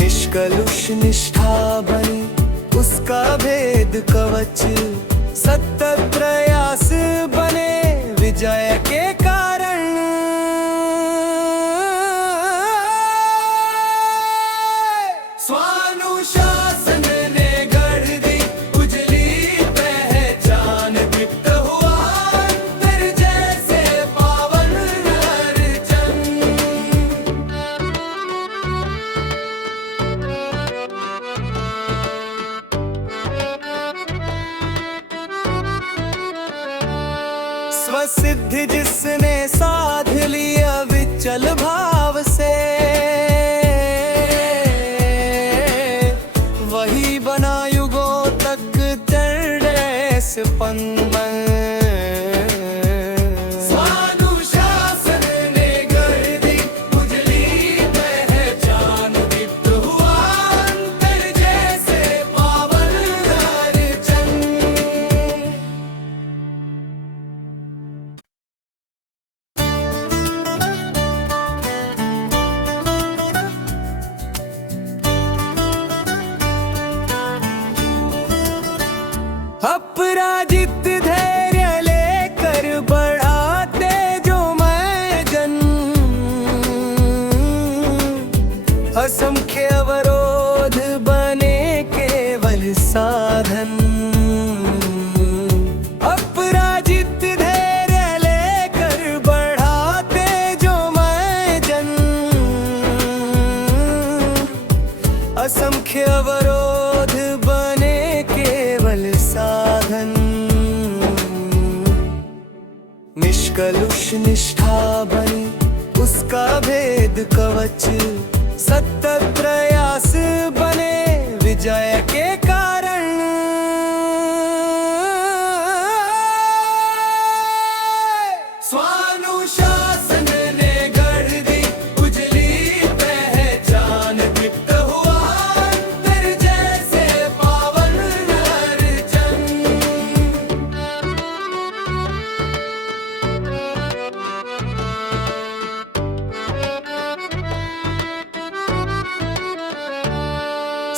निष्कलुष निष्ठा बनी उसका भेद कवच, सतत प्रयास बने विजय के कारण। स्वानुशासन ने गढ़ दी उजली पहचान, दीप्त हुआ अंतर जैसे पावन अर्चन। स्वसिद्धि जिसने साध लिया विचल भाव से, वही बना युगों तक चरण स्पंदन। स्वानुशासन ने गढ़ दी उजली पहचान, दीप्त हुआ अंतर जैसे पावन अर्चन। अपराजित धैर्य लेकर बढ़ाते जो मैं जन, असंख्य अवरोध बने केवल साधन। अपराजित धैर्य लेकर बढ़ाते जो मैं जन, असंख्य अवरोध बने केवल साधन। निष्कलुष निष्ठा बनी उसका भेद कवच, सतत प्रयास बने विजय के कारण। स्वानुशासन ने गढ़ दी उजली पहचान, दीप्त हुआ अंतर जैसे पावन अर्चन।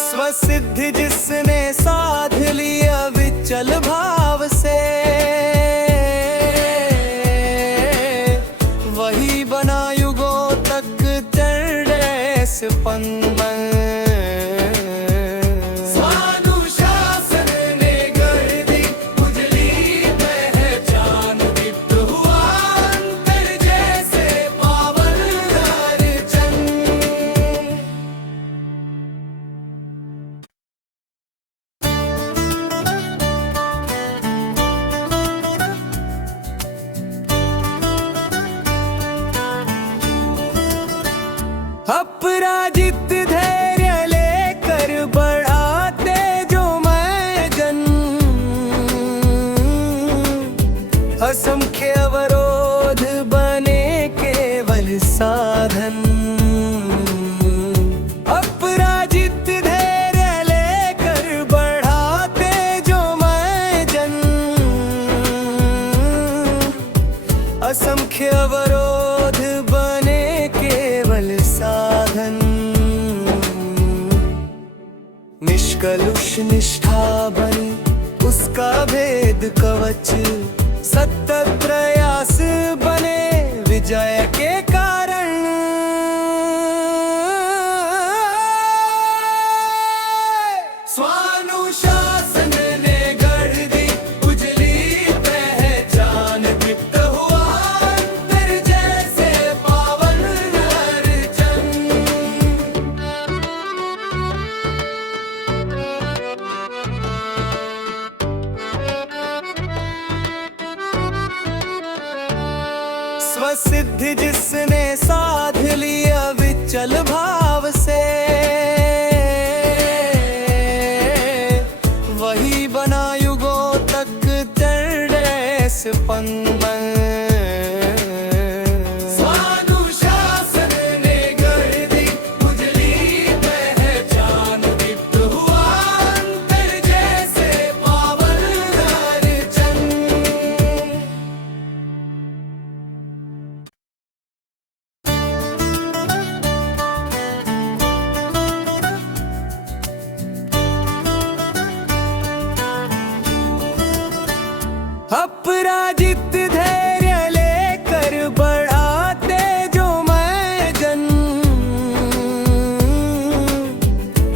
स्वसिद्धि जिसने साध लिया विचल भाव से, वही बना युगों तक चरण स्पंदन। स्वानुशासन ने गढ़ दी उजली पहचान, दीप्त हुआ अंतर जैसे पावन अर्चन। अपराजित धैर्य लेकर बढ़ाते जो मैं जन, असंख्य अवरोध बने केवल साधन। अपराजित धैर्य लेकर बढ़ाते जो मैं जन, असंख्य अवरोध बने केवल साधन। निष्कलुष निष्ठा बनी उसका भेद कवच, सतत प्रयास बने विजय के कारण। स्वानुशासन ने गढ़ दी उजली पहचान, दीप्त हुआ अंतर जैसे पावन अर्चन। स्वसिद्धि जिसने साध लिया विचल भाव से, वही बना युगों तक चरण स्पंदन। स्वानुशासन ने गढ़ दी उजली पहचान, दीप्त हुआ अंतर जैसे पावन अर्चन।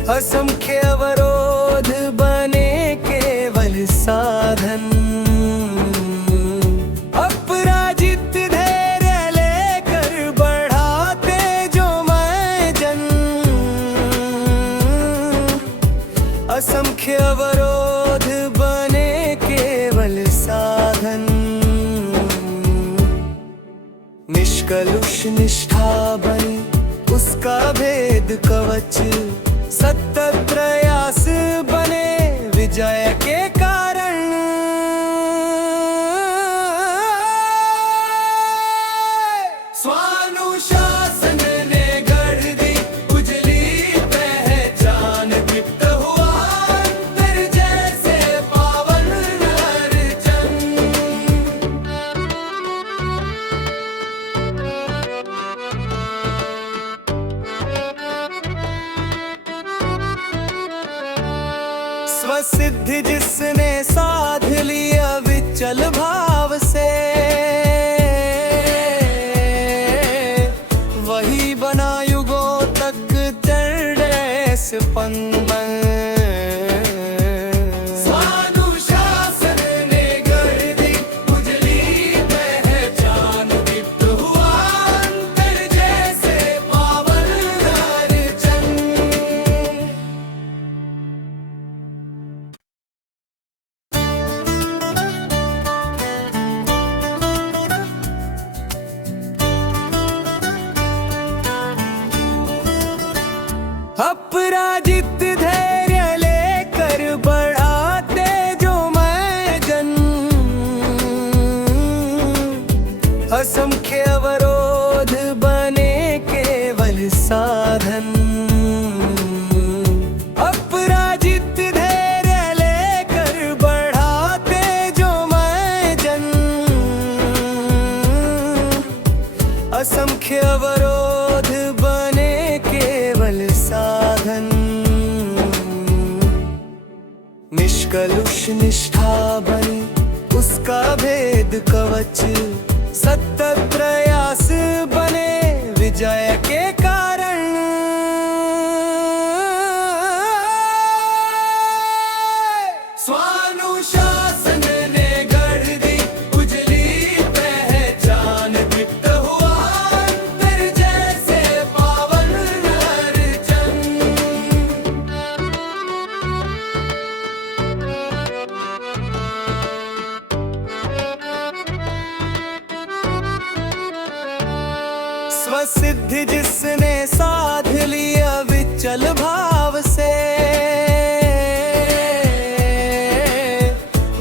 असंख्य अवरोध बने केवल साधन। अपराजित धैर्य लेकर बढ़ाते जो मैं जन। असंख्य अवरोध बने केवल साधन। निष्कलुष निष्ठा बनी उसका भेद कवच। सतत प्रयास बने विजय के कारण। स्वानुशासन ने गढ़ दी उजली पहचान। दीप्त हुआ अंतर जैसे पावन अर्चन। स्वसिद्धि जिसने साध लिया विचल भाव से। वही बना युगों तक चढ़े स्पंदन। स्वानुशासन ने गढ़ दी उजली पहचान। दीप्त हुआ अंतर जैसे पावन अर्चन। अपराजित धैर्य लेकर बढ़ाते जो मैं जन। असंख्य अवरोध बने केवल साधन। अपराजित धैर्य लेकर बढ़ाते जो मैं जन। असंख्य अवरोध बने केवल साधन। निष्कलुष निष्ठा बनी उसका भेद कवच। सतत प्रयास बने विजय के कारण। स्वानुशासन ने गढ़ दी उजली पहचान। दीप्त हुआ अंतर जैसे पावन अर्चन। स्वसिद्धि जिसने साध लिया विचल भाव से।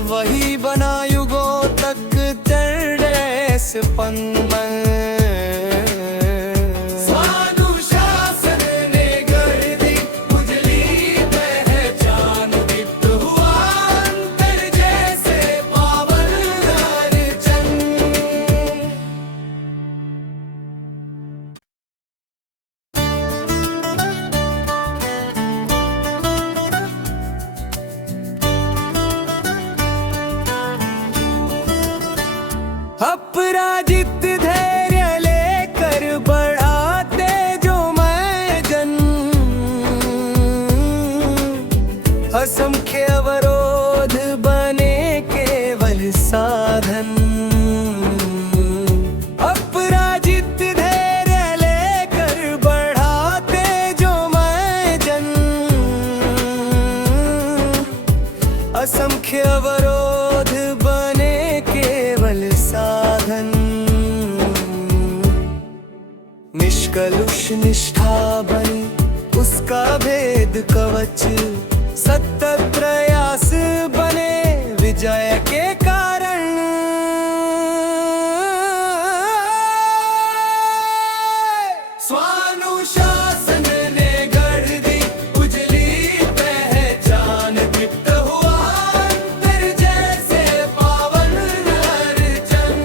वही बना युगों तक चढ़े स्पंदन। स्वानुशासन ने गढ़ दी उजली पहचान। दीप्त हुआ अंतर जैसे पावन अर्चन। अपराजित धैर्य लेकर बढ़ाते जो मैं जन। असंख्य अवरोध बने केवल साधन। अपराजित धैर्य लेकर बढ़ाते जो मैं जन। असंख्य अवरोध बने केवल साधन। निष्कलुष निष्ठा बनी उसका भेद कवच। सतत प्रयास बने विजय के कारण। स्वानुशासन ने गढ़ दी उजली पहचान। दीप्त हुआ अंतर जैसे पावन अर्चन।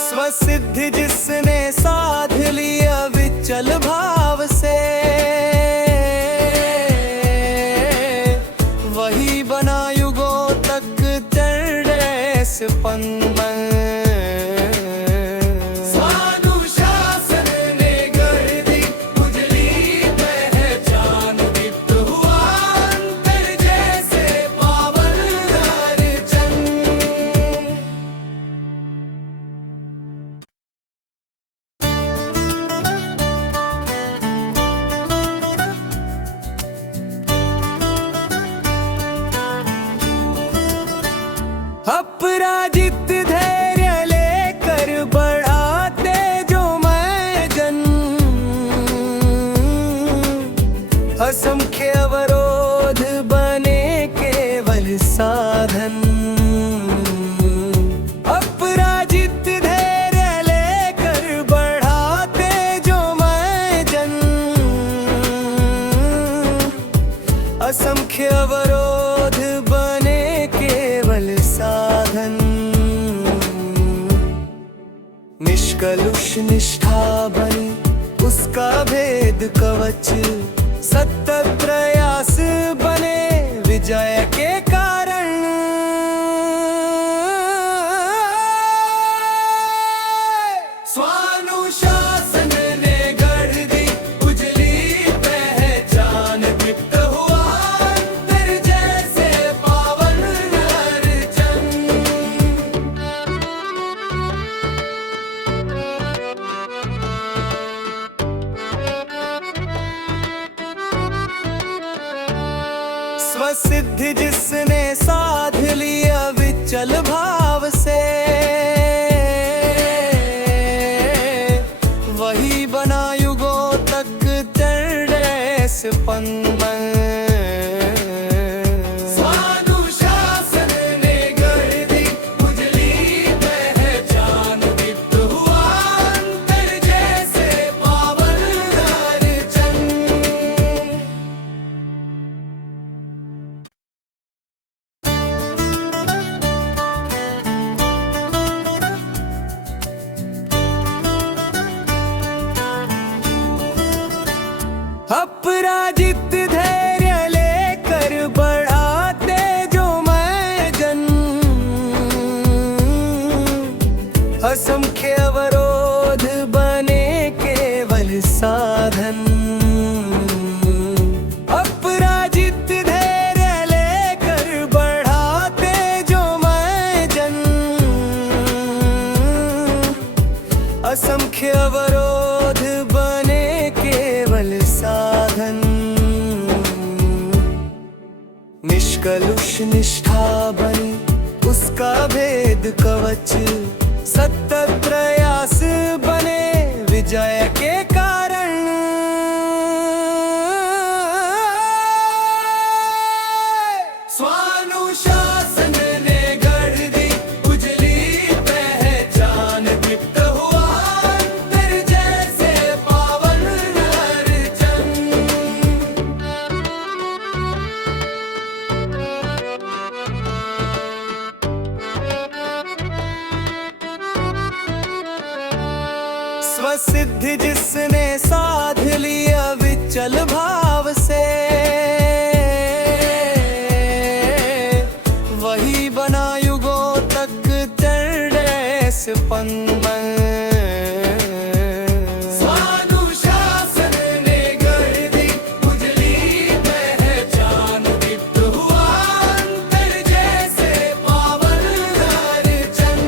स्वसिद्धि जिसने साध लिया विचल भाव से। वही बना युगों तक स्पंदन। स्वानुशासन ने गढ़ दी उजली पहचान, दीप्त हुआ अंतर जैसे पावन अर्चन। अपराजित धैर्य लेकर बढ़ाते जो मैं जन, असंख्य अवरोध बने केवल साधन। अपराजित धैर्य लेकर बढ़ाते जो मैं जन, असंख्य अवरोध बने केवल साधन। निष्कलुष निष्ठा बनी उसका भेद कवच, सतत प्रयास बने विजय के कारण। स्वानुशासन ने गढ़ दी उजली पहचान, दीप्त हुआ अंतर जैसे पावन अर्चन। स्वसिद्धि जिसने साध लिया विचल भाव से, वही बना युगों तक चढ़े स्पंदन। स्वानुशासन ने गढ़ दी उजली पहचान, दीप्त हुआ अंतर जैसे पावन अर्चन। अपराजित धैर्य लेकर बढ़ाते जो मैं जन, असंख्य अवरोध बने केवल साधन। अपराजित धैर्य लेकर बढ़ाते जो मैं जन, असंख्य अवरोध बने केवल साधन। निष्कलुष निष्ठा बनी उसका भेद कवच, सतत प्रयास बने विजय के कारण। स्वानुशासन ने गढ़ दी उजली पहचान, दीप्त हुआ अंतर जैसे पावन अर्चन। स्वसिद्धि जिसने साध लिया विचल भाव से, वही बना युगों तक चढ़े स्पंदन। स्वानुशासन ने गढ़ दी उजली पहचान, दीप्त हुआ अंतर जैसे पावन अर्चन।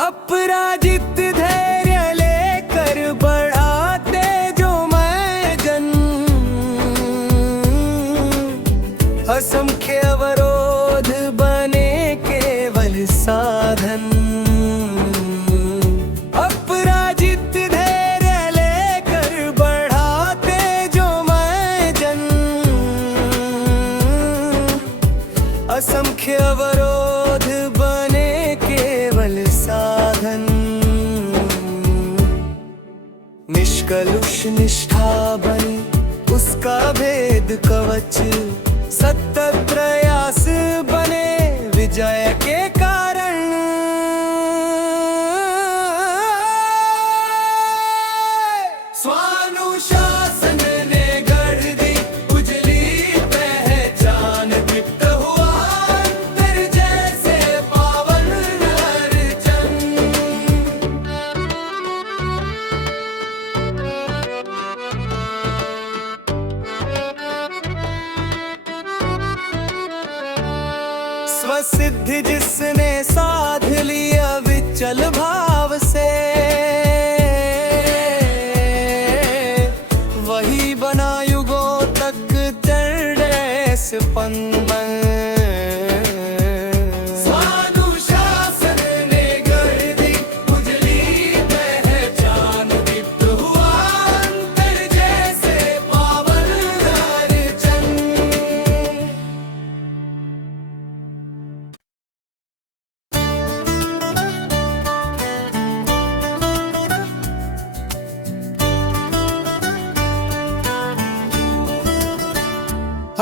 अपराजित धैर्य लेकर बढ़ाते जो मैं जन, असंख्य अवरोध बने केवल साधन। अपराजित धैर्य लेकर बढ़ाते जो मैं जन, असंख्य अवरोध बने केवल साधन। निष्कलुष निष्ठा बनी उसका भेद कवच, सतत प्रयास बने विजय के कारण। जिसने साध लिया विचल भाव से, वही बना युगों तक चढ़े स्पंदन।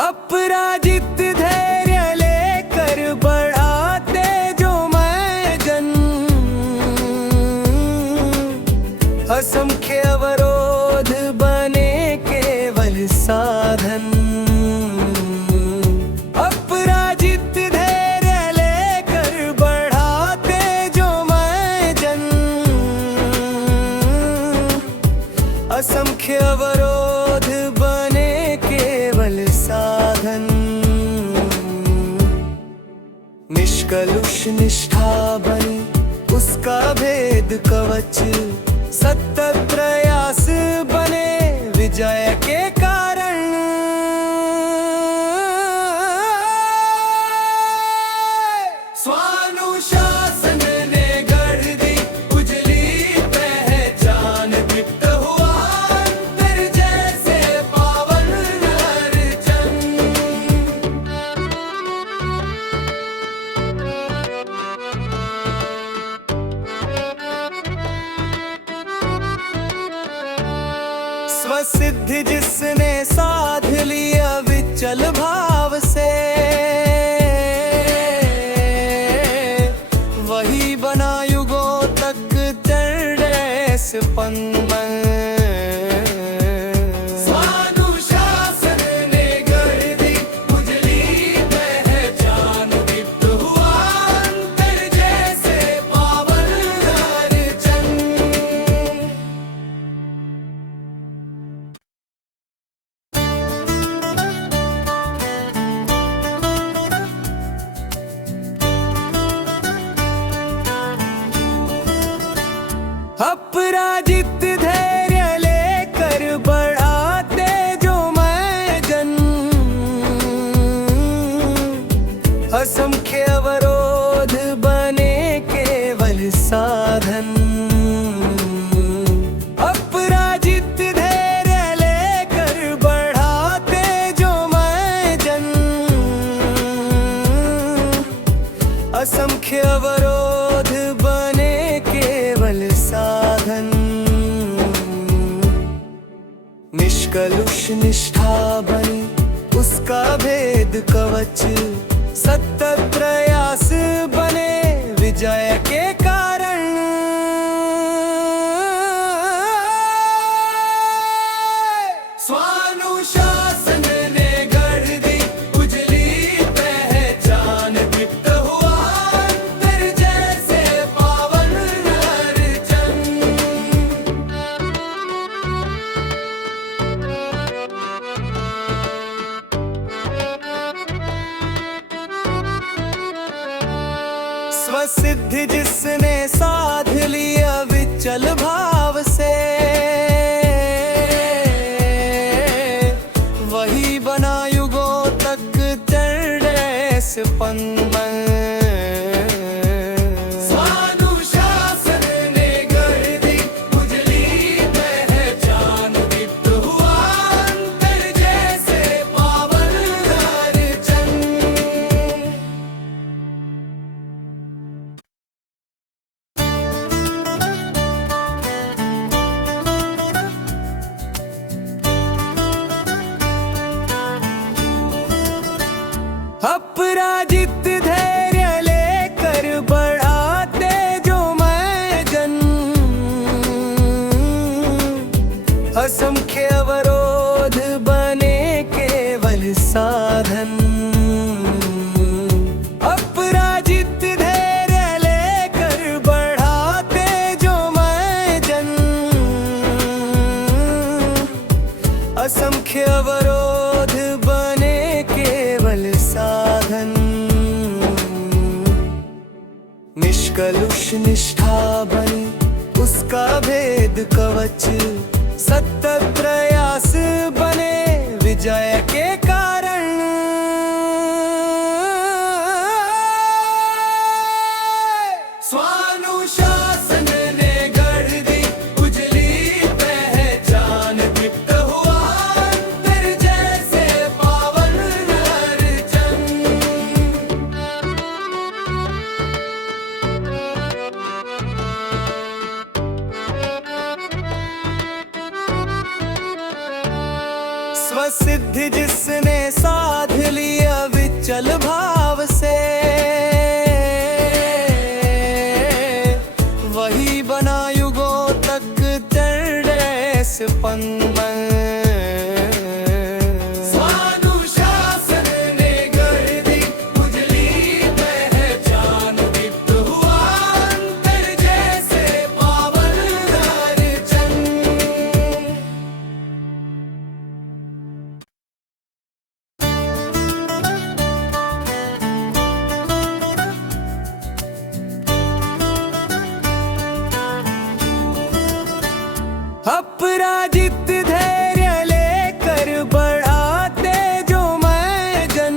अपराजित धैर्य लेकर बढ़ाते जो मैं जन, असंख्य अवरोध बने केवल साधन। अपराजित धैर्य लेकर बढ़ाते जो मैं जन, असंख्य अवरोध बने केवल साधन। निष्कलुष निष्ठा बनी उसका भेद कवच, सतत प्रयास बने विजय के कारण। स्वानुशासन ने गढ़ दी उजली पहचान, दीप्त हुआ अंतर जैसे पावन अर्चन। स्वसिद्धि जिसने साध लिया विचल भाव से, वही बना युगों तक चढ़े स्पंदन। स्वानुशासन ने गढ़ दी उजली पहचान, दीप्त हुआ अंतर जैसे पावन अर्चन। अपराजित धैर्य लेकर बढ़ाते जो मैं जन, असंख्य अवरोध बने केवल साधन। अपराजित धैर्य लेकर बढ़ाते जो मैं जन, असंख्य अवरोध बने केवल साधन। निष्कलुष निष्ठा बनी उसका भेद कवच, सतत प्रयास बने विजय के कारण। स्वानुशासन ने गढ़ दी उजली पहचान, दीप्त हुआ अंतर जैसे पावन अर्चन। स्वसिद्धि जिसने साध लिया विचल भाव से, वही बना युगों तक चढ़े स्पंदन। स्वानुशासन ने गढ़ दी उजली पहचान, दीप्त हुआ अंतर जैसे पावन अर्चन। निष्कलुष निष्ठा बने उसका भेद कवच, सतत प्रयास बने विजय के कारण। स्वानुशासन ने गढ़ दी उजली पहचान, दीप्त हुआ अंतर जैसे पावन अर्चन। स्वसिद्धि जिसने साध लिया विचल भाव से, वही बना युगों तक पंमन। स्वानुशासन ने गढ़ दी उजली पहचान, दीप्त हुआ अंतर जैसे पावन अर्चन। अपराजित धैर्य लेकर बढ़ाते जो मैं जन,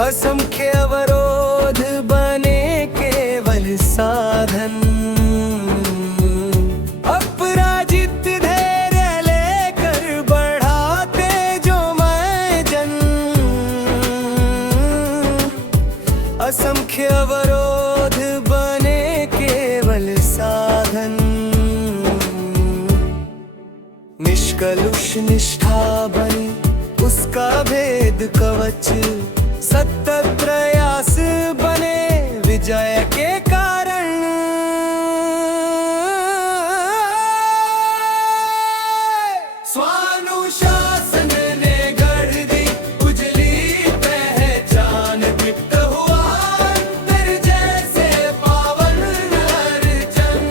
असंख्य अवरोध बने केवल साधन। अपराजित धैर्य लेकर बढ़ाते जो मैं जन, असंख्य अवरोध बने केवल साधन। निष्कलुष निष्ठा बने उसका भेद कवच, सतत प्रयास बने विजय के कारण। स्वानुशासन ने गढ़ दी उजली पहचान, दीप्त हुआ अंतर जैसे पावन अर्चन।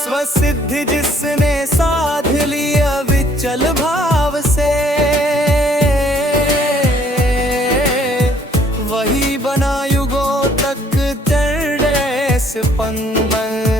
स्वसिद्धि जिसने साध लिया विचल भाव से, वही बना युगों तक पंमन।